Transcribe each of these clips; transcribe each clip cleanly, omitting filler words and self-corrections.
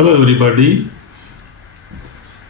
Hello, everybody.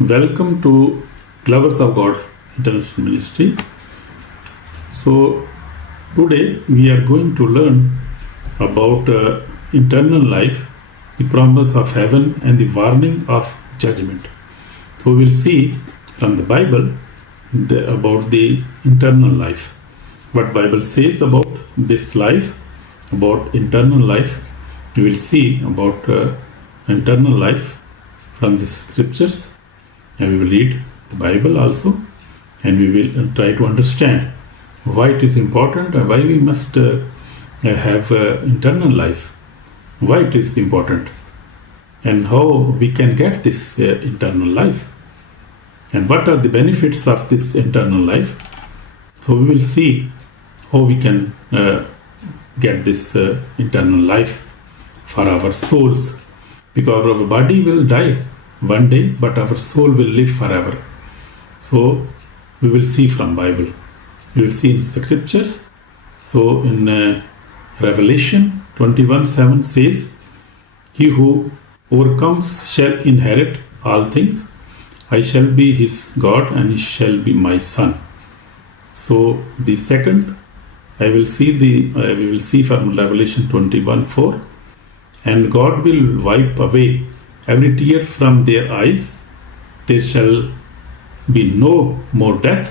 Welcome to Lovers of God International Ministry. So, today we are going to learn about eternal life, the promise of heaven, and the warning of judgment. So, we will see from the Bible about the eternal life, what Bible says about this life, about eternal life. We will see about eternal life from the scriptures, and we will read the Bible also, and we will try to understand why it is important and why we must have eternal life, why it is important, and how we can get this eternal life, and what are the benefits of this eternal life. So we will see how we can get this eternal life for our souls, because our body will die one day, but our soul will live forever. So we will see from Bible. We will see in scriptures. So in Revelation 21:7 says, "He who overcomes shall inherit all things. I shall be his God, and he shall be my son." So the second, we will see from Revelation 21:4. "And God will wipe away every tear from their eyes. There shall be no more death,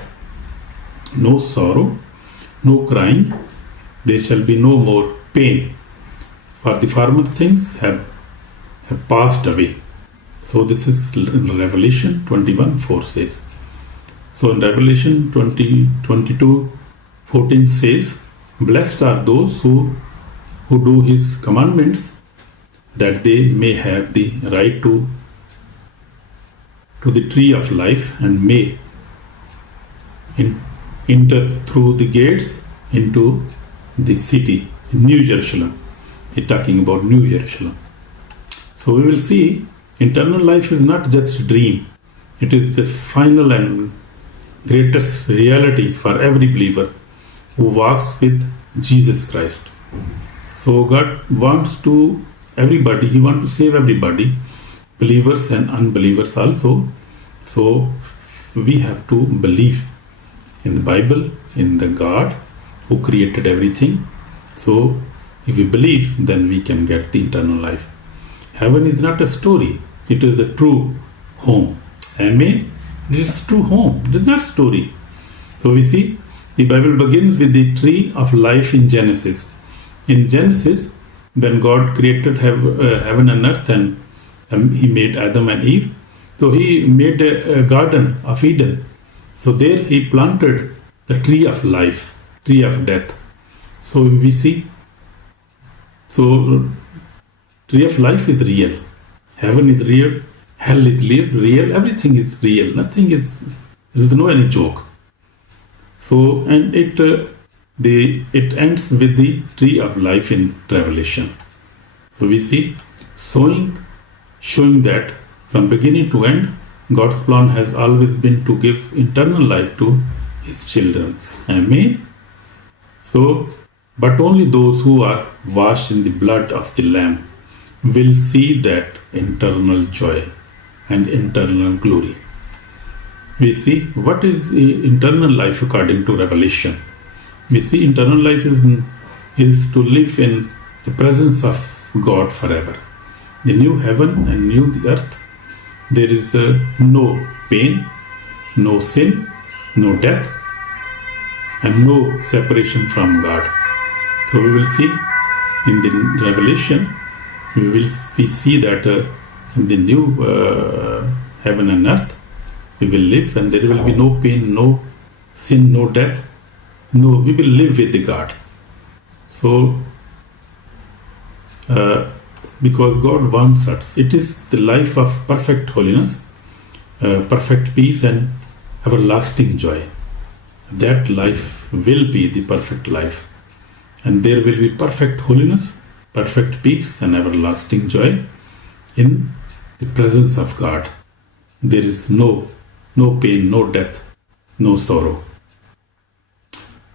no sorrow, no crying. There shall be no more pain, for the former things have passed away." So this is in Revelation 21:4 says. So in Revelation 20:22-14 says, "Blessed are those who do his commandments, that they may have the right to the tree of life, and may enter through the gates into the city, New Jerusalem." He's talking about New Jerusalem. So we will see eternal life is not just a dream. It is the final and greatest reality for every believer who walks with Jesus Christ. So God wants to everybody, he wants to save everybody, believers and unbelievers also. So we have to believe in the Bible, in the God who created everything. So if we believe, then we can get the eternal life. Heaven is not a story, it is a true home. Amen. It is true home, it is not story. So we see the Bible begins with the tree of life in Genesis. In Genesis, when God created heaven and earth, and he made Adam and Eve, so he made a garden of Eden. So there he planted the tree of life, tree of death. So we see, so tree of life is real, heaven is real, hell is real, everything is real, nothing is, there is no any joke. So and it ends with the tree of life in Revelation. So we see showing that from beginning to end, God's plan has always been to give eternal life to his children. Amen. So, but only those who are washed in the blood of the Lamb will see that eternal joy and eternal glory. We see what is eternal life according to Revelation. We see eternal life is to live in the presence of God forever. The new heaven and new earth, there is no pain, no sin, no death, and no separation from God. So we will see in the Revelation, we see that in the new heaven and earth, we will live, and there will be no pain, no sin, no death. No, we will live with the God. So, because God wants us, it is the life of perfect holiness, perfect peace, and everlasting joy. That life will be the perfect life, and there will be perfect holiness, perfect peace, and everlasting joy in the presence of God. There is no pain, no death, no sorrow.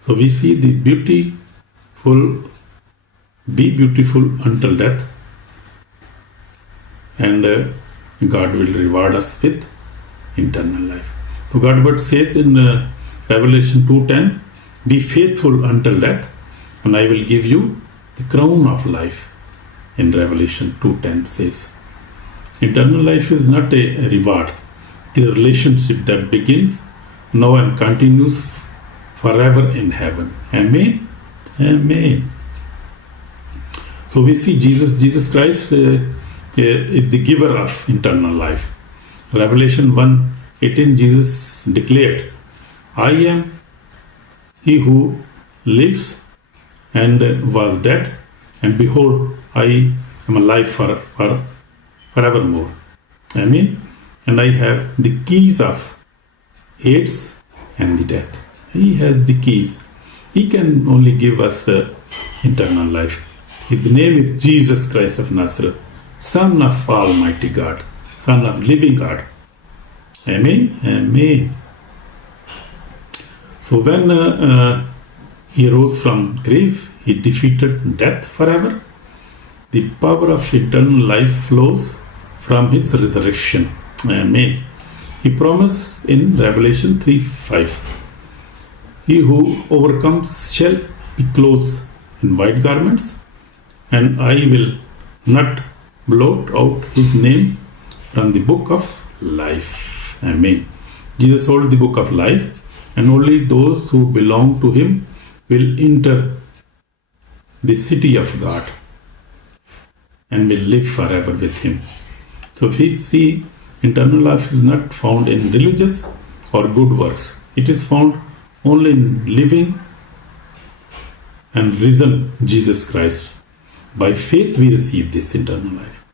So we see the be beautiful until death, and God will reward us with eternal life. So God's word says in Revelation 2:10, be faithful until death, and I will give you the crown of life. In Revelation 2:10 says, eternal life is not a reward. It is a relationship that begins now and continues forever in heaven. Amen. Amen. So we see Jesus Christ is the giver of eternal life. Revelation 1:18, Jesus declared, I am he who lives and was dead, and behold, I am alive forevermore. Amen. And I have the keys of Hades and the death. He has the keys. He can only give us eternal life. His name is Jesus Christ of Nazareth, Son of Almighty God, Son of living God. Amen. Amen. So when he rose from grave, he defeated death forever. The power of eternal life flows from his resurrection. Amen. He promised in Revelation 3:5, he who overcomes shall be clothed in white garments, and I will not blot out his name from the book of life. Amen. Jesus holds the book of life, and only those who belong to him will enter the city of God and will live forever with him. So if we see, eternal life is not found in religious or good works. It is found only in living and risen Jesus Christ. By faith we receive this eternal life.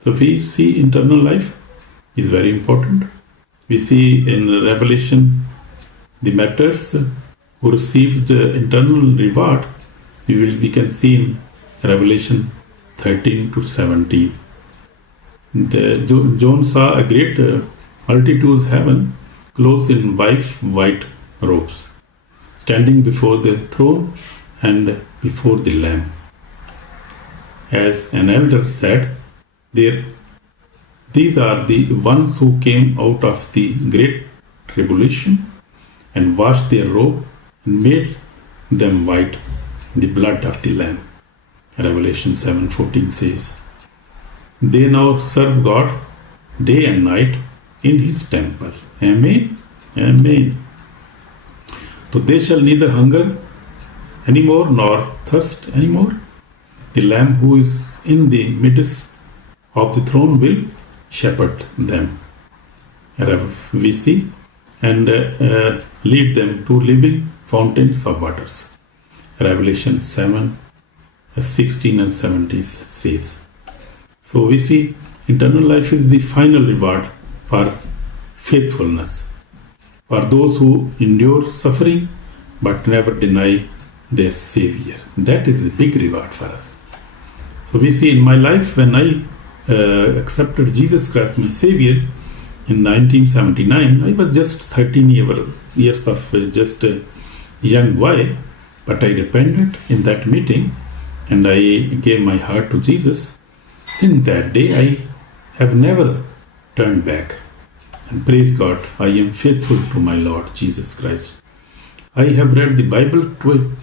So if we see, eternal life is very important. We see in Revelation the martyrs who received eternal reward. We can see in Revelation 13-17. John saw a great multitudes heaven, clothed in white robes, standing before the throne and before the Lamb. As an elder said, these are the ones who came out of the great tribulation and washed their robe and made them white in the blood of the Lamb. Revelation 7:14 says, they now serve God day and night in his temple. Amen. Amen. So they shall neither hunger anymore nor thirst anymore. The Lamb who is in the midst of the throne will shepherd them. We see, and lead them to living fountains of waters. Revelation 7:16 and 17 says. So we see, eternal life is the final reward for faithfulness, for those who endure suffering but never deny their Savior. That is the big reward for us. So we see in my life, when I accepted Jesus Christ, my Savior, in 1979, I was just 13 years of just a young boy, but I repented in that meeting and I gave my heart to Jesus. Since that day, I have never turned back. And praise God, I am faithful to my Lord Jesus Christ. I have read the Bible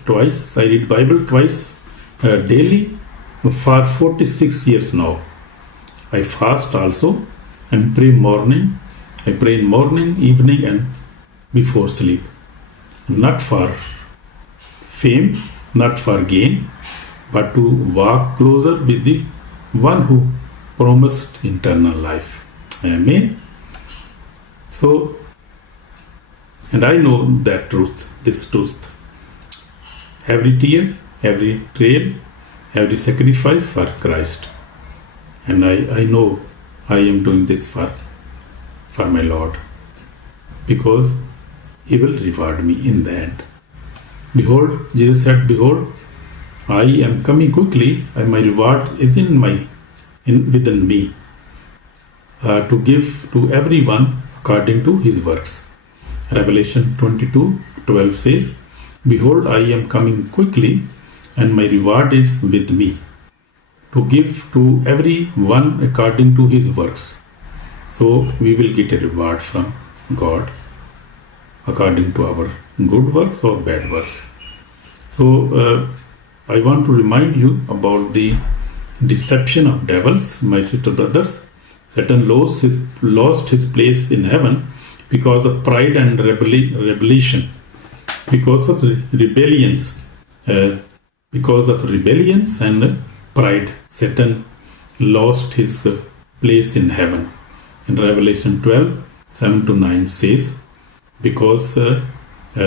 twice. I read Bible twice daily for 46 years now. I fast also and pray morning. I pray in morning, evening and before sleep. Not for fame, not for gain, but to walk closer with the one who promised eternal life. Amen. So, and I know that truth, this truth. Every tear, every trail, every sacrifice for Christ. And I know I am doing this for my Lord, because he will reward me in the end. Behold, Jesus said, behold, I am coming quickly, and my reward is within me, to give to everyone according to his works. Revelation 22:12 says, behold, I am coming quickly, and my reward is with me, to give to every one according to his works. So we will get a reward from God according to our good works or bad works. So I want to remind you about the deception of devils, my sister brothers. Satan lost his place in heaven because of pride and rebellion, because of rebellions, and pride. Satan lost his place in heaven. In Revelation 12:7-9 says, because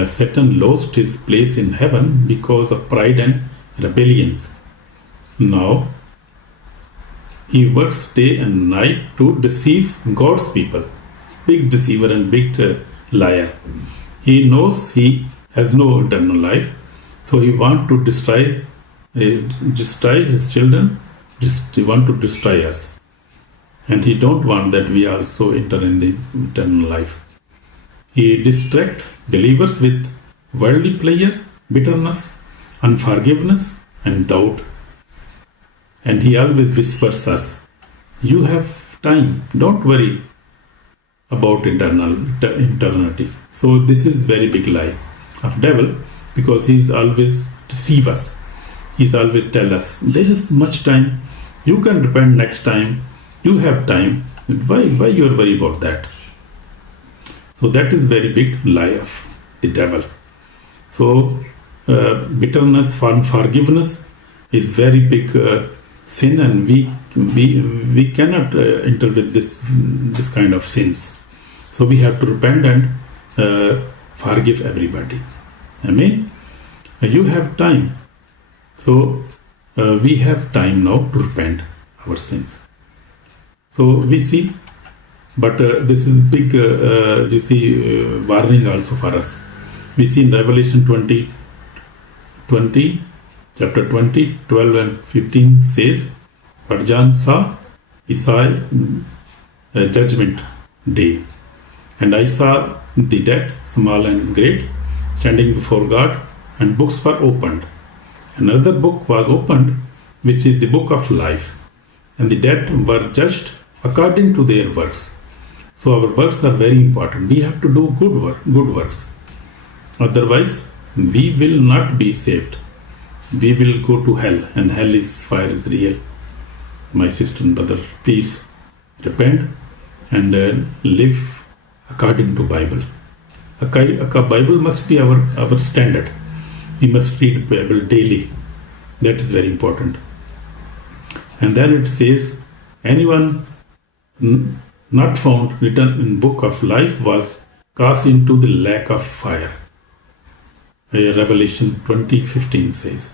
Satan lost his place in heaven because of pride and rebellions. Now he works day and night to deceive God's people. Big deceiver and big liar. He knows he has no eternal life, so he wants to destroy his children. He wants to destroy us, and he don't want that we also enter in the eternal life. He distracts believers with worldly pleasure, bitterness, unforgiveness, and doubt. And he always whispers us, "You have time. Don't worry about eternity." So this is very big lie of devil, because he is always deceive us. He always tell us, "There is much time. You can repent next time. You have time. Why you are worried about that?" So that is very big lie of the devil. So bitterness, unforgiveness is very big sin, and we cannot enter with this kind of sins. So we have to repent and forgive everybody. Amen. You have time. So we have time now to repent our sins. So we see. But this is big, warning also for us. We see in Revelation 20, chapter 20, 12 and 15 says, "But John saw a judgment day, and I saw the dead, small and great, standing before God, and books were opened. Another book was opened, which is the book of life, and the dead were judged according to their works." So our works are very important. We have to do good works. Otherwise, we will not be saved. We will go to hell, and hell is fire is real. My sister and brother, please repent and live according to Bible. A Bible must be our standard. We must read Bible daily. That is very important. And then it says, anyone not found written in book of life was cast into the lake of fire. Revelation 20:15 says.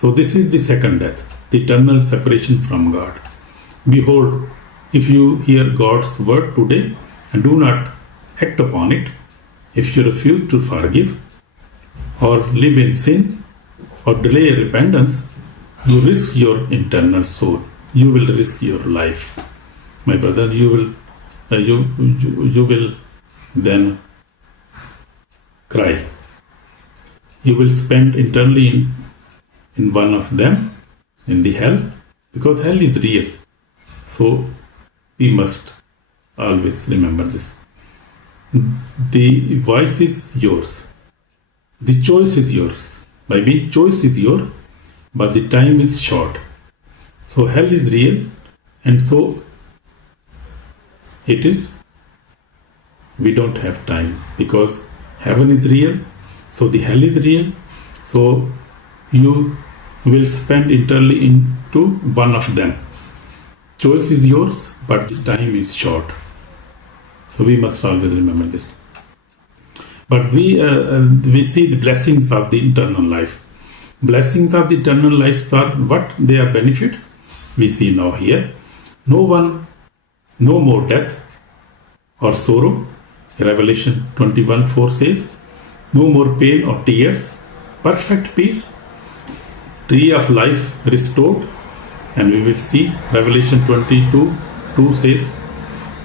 So this is the second death, the eternal separation from God. Behold, if you hear God's word today and do not act upon it, if you refuse to forgive or live in sin or delay repentance, you risk your eternal soul. You will risk your life. My brother, you will then cry. You will spend eternally in one of them, in the hell, because hell is real. So we must always remember this. The voice is yours. The choice is yours. By being choice is yours, but the time is short. So hell is real, and so it is. We don't have time, because heaven is real, so the hell is real. So you will spend eternally into one of them. Choice is yours, but the time is short. So we must always remember this. But we see the blessings of the eternal life. Blessings of the eternal life are what? They are benefits. We see now here. No more death or sorrow. Revelation 21:4 says, no more pain or tears. Perfect peace. Tree of life restored. And we will see Revelation 22:2 says,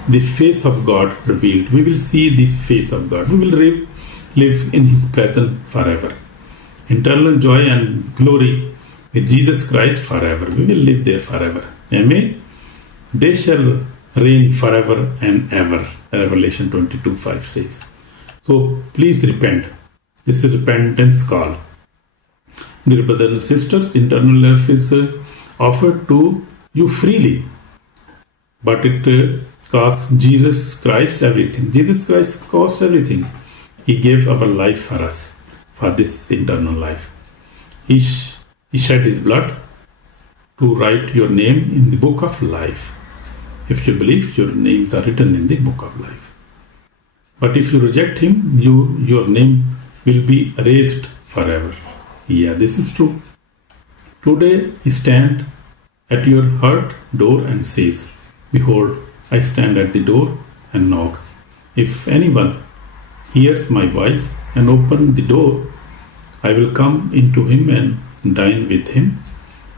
the face of God revealed. We will see the face of God. We will live in His presence forever. Eternal joy and glory with Jesus Christ forever. We will live there forever. Amen. They shall reign forever and ever. Revelation 22:5 says. So please repent. This is repentance call. Dear brothers and sisters, eternal life is offered to you freely, but it costs Jesus Christ everything. Jesus Christ costs everything. He gave our life for us, for this eternal life. He shed his blood to write your name in the book of life. If you believe, your names are written in the book of life. But if you reject him, your name will be erased forever. Yeah, this is true. Today he stands at your heart door and says, Behold, I stand at the door and knock. If anyone hears my voice and opens the door, I will come into him and dine with him,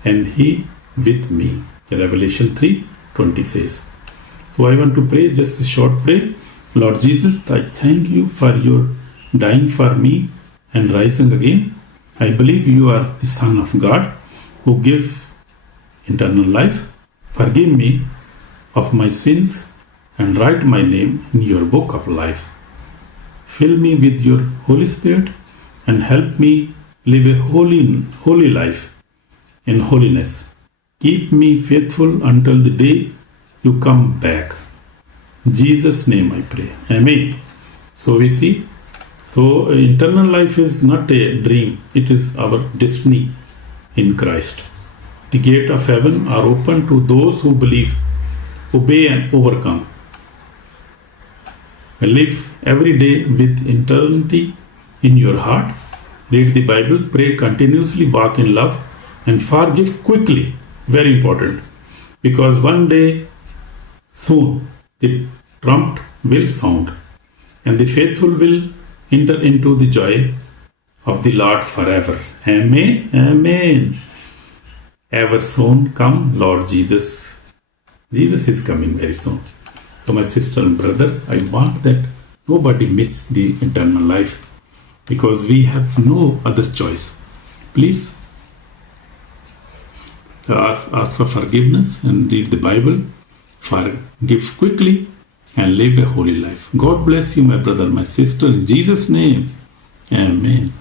and he with me. Revelation 3:20 says. So I want to pray just a short prayer. Lord Jesus, I thank you for your dying for me and rising again. I believe you are the Son of God who gives eternal life. Forgive me of my sins and write my name in your book of life. Fill me with your Holy Spirit and help me live a holy life in holiness. Keep me faithful until the day you come back. In Jesus' name I pray. Amen. So we see, eternal life is not a dream, it is our destiny in Christ. The gate of heaven are open to those who believe, obey and overcome. Live every day with eternity in your heart. Read the Bible, pray continuously, walk in love, and forgive quickly. Very important. Because one day soon the trumpet will sound, and the faithful will enter into the joy of the Lord forever. Amen. Amen. Ever soon come, Lord Jesus. Jesus is coming very soon. So my sister and brother, I want that nobody miss the eternal life, because we have no other choice. Please ask for forgiveness and read the Bible, forgive quickly and live a holy life. God bless you, my brother, my sister, in Jesus' name. Amen.